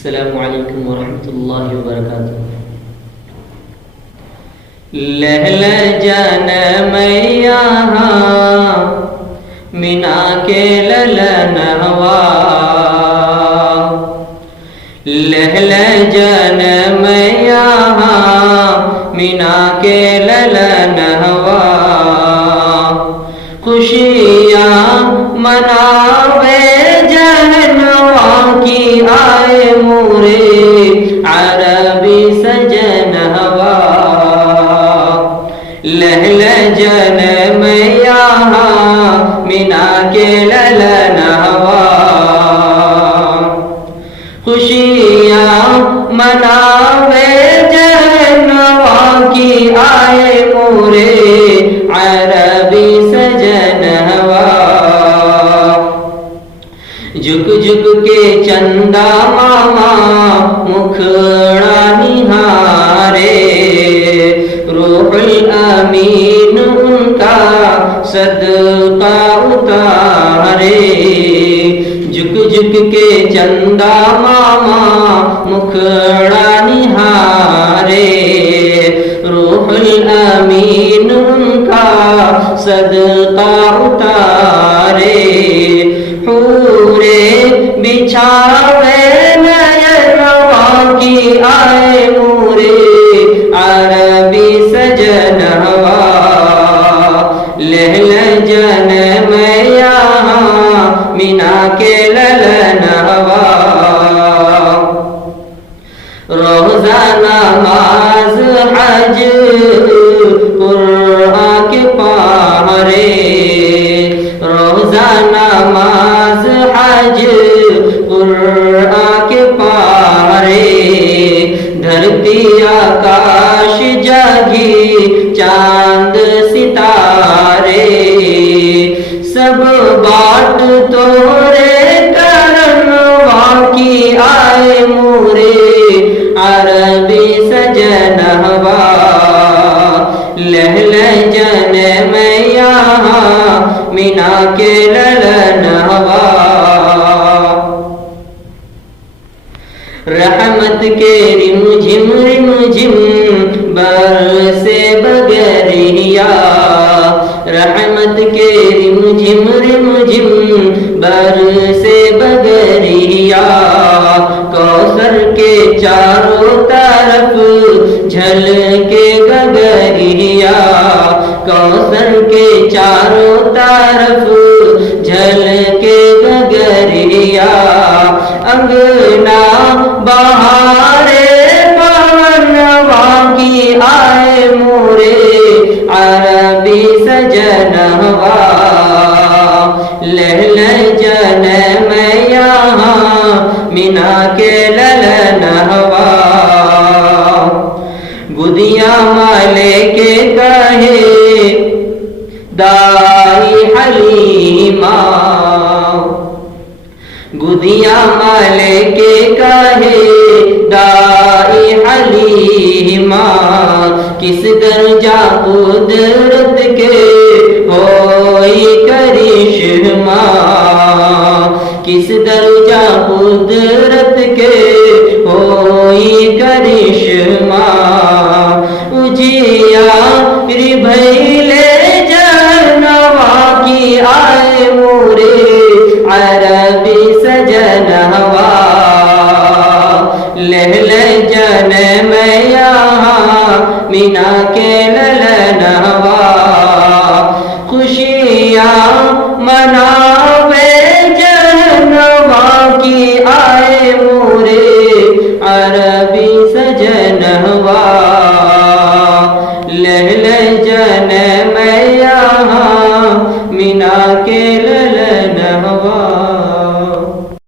السلام علیکم ورحمۃ اللہ وبرکاتہ۔ لہلجن میں یہاں مینا کے للن ہوا، لہلجن میں یہاں مینا کے للن ہوا، خوشیاں مناوے جہنوا کی آئے مورے عربی سجن ہوا، لہلجن میں یہاں مینا کے للن ہوا، خوشیاں مناوے جہنوا کی آئے مورے عربی سجن ہوا، جھک جھک کے چندہ ماما مکھڑا نہارے، روح الامین ان کا صدقہ اتارے، جھک جھک کے چندہ ماما مکھڑا نہارے، روح الامین ان کا صدقہ اتارے، حورے بچھاوے نئے روا کی آئے مورے عربی سجن ہوا، لہلجن میں یہاں مینا کے للن ہوا، روزہ نماز حج قرآن کے پارے، روزہ نماز حج قرآن کے پارے، دھرتی آکاش جاگی چاند ستارے، سب بات توڑے کرنوا کی آئے مورے عربی سجن ہوا، لہلجن میں یہاں مینا کے للن ہوا، رحمت کے رم جھم برسے بگریا، رحمت کے رم جھم برسے بگریا، کوثر کے چاروں طرف جھلکے گگریا، کوثر کے چاروں طرف جھلکے گگریا، انگنا بہارے پونوا کی آئے مورے عربی سجن ہوا، لہلجن میں یہاں مینا کے للن ہوا، گدیاں مالے کے کہے دائی حلیمہ، گدیاں مالے کے کہے دائی حلیمہ، کس درجہ قدرت کے ہوئی کرشمہ، کس درجہ قدرت کے ہوئی کرشمہ، اجیار بھیلے جہنوا کی آئے مورے